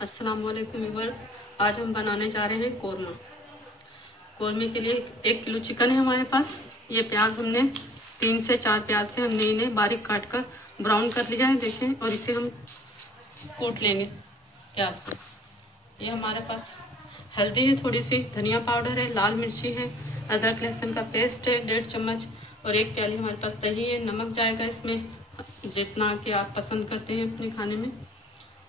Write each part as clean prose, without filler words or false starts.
अस्सलाम वालेकुम व्यूअर्स। आज हम बनाने जा रहे हैं कोरमा। कोरमे के लिए 1 किलो चिकन है हमारे पास। ये प्याज हमने 3 से 4 प्याज थे, हमने इन्हें बारीक काट कर ब्राउन कर लिया है, देखें। और इसे हम कूट लेंगे प्याज को। ये हमारे पास हल्दी है, थोड़ी सी धनिया पाउडर है, लाल मिर्ची है, अदरक लहसुन का पेस्ट है 1.5 चम्मच, और 1 प्याली हमारे पास दही है। नमक जाएगा इसमें जितना कि आप पसंद करते हैं अपने खाने में।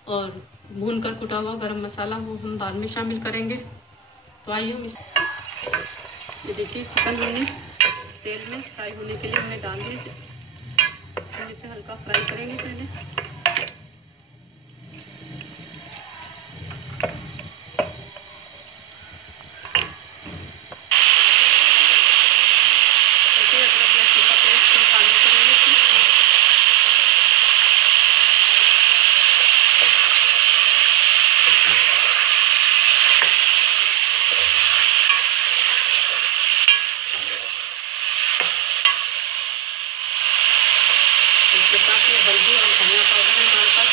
और भून कर कुटा हुआ गरम मसाला, वो हम बाद में शामिल करेंगे। तो आइए हम ये देखिए चिकन हमने तेल में फ्राई होने के लिए हमने डाल दिए। हम इसे हल्का फ्राई करेंगे पहले। अदरक लहसुन का पेस्ट हम शामिल करेंगे इसमें। इसके साथ में हल्दी और धनिया पाउडर है हमारे पास।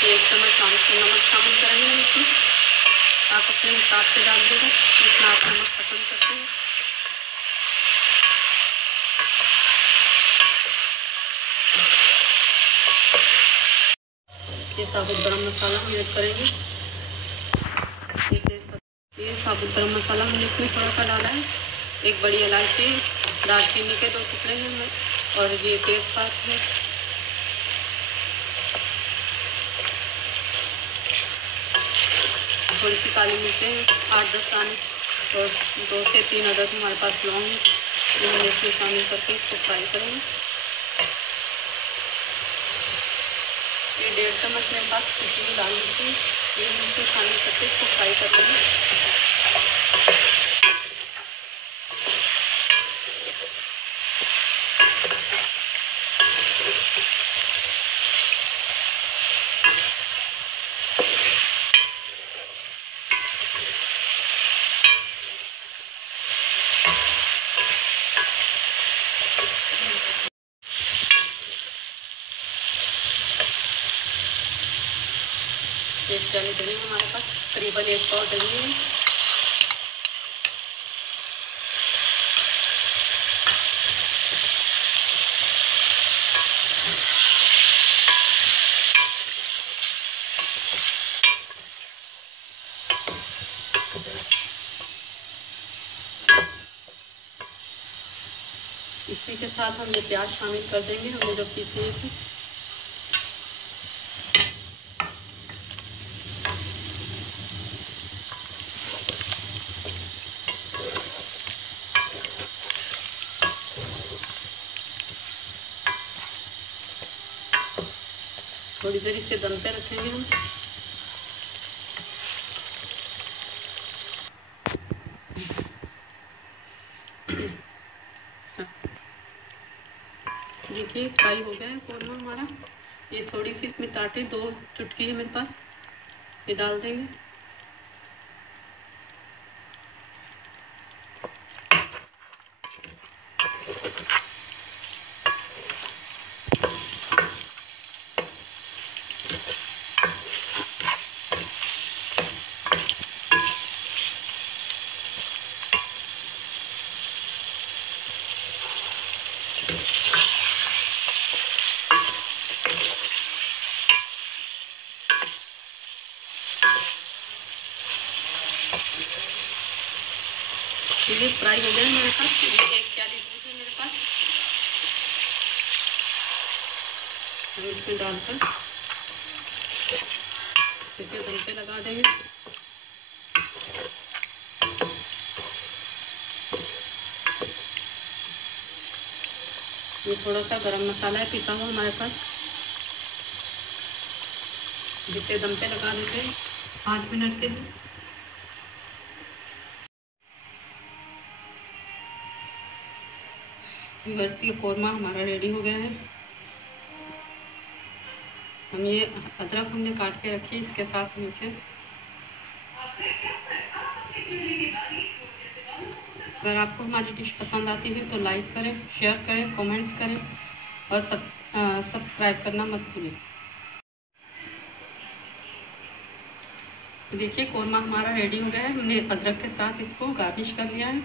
तो 1 चम्मच नमक शामिल करेंगे हम इसमें। आप अपने हिसाब से डाल देगा जितना आप नमक पसंद करते हैं। ये साबुत गरम मसाला हम ऐड करेंगे। ये साबुत गरम मसाला हमने इसमें थोड़ा सा डाला है। 1 बड़ी इलायची, दालचीनी के 2 टुकड़े हैं, और ये तेज़पात है। थोड़ी सी काली मिर्चें हैं 8-10 दाने, और 2 से 3 अदरक हमारे पास लौंग है, जो हम इसमें शामिल करके इसको फ्राई करेंगे। ये 1.5 चम्मच मेरे पास पिसी हुई लाल मिर्ची, ये हम इसमें शामिल करके इसको फ्राई कर लेंगे। एक प्याली दही हमारे पास, करीबन 1 पाव दही है। इसी के साथ हम ये प्याज शामिल कर देंगे हमने जो पीस लिए थे। थोड़ी देर इसे दम पे रखेंगे हम। देखिए फ्राई हो गया है कोरमा हमारा। ये थोड़ी सी इसमें टाटे 2 चुटकी है मेरे पास, ये डाल देंगे। ये फ्राई हो गया है मेरे पास। ये 1 प्याली दूध है मेरे पास, हम इसमें डालकर इसे दम पे लगा देंगे। ये थोड़ा सा गरम मसाला है पिसा हुआ हमारे पास, जिसे दम पे लगा देते हैं 5 मिनट के लिए। व्यूअर्स, ये कोरमा हमारा रेडी हो गया है। हम ये अदरक हमने काट के रखी है, इसके साथ हम इसे, अगर आपको हमारी डिश पसंद आती है तो लाइक करें, शेयर करें, कमेंट्स करें और सब्सक्राइब करना मत भूलें। देखिए कोरमा हमारा रेडी हो गया है। हमने अदरक के साथ इसको गार्निश कर लिया है।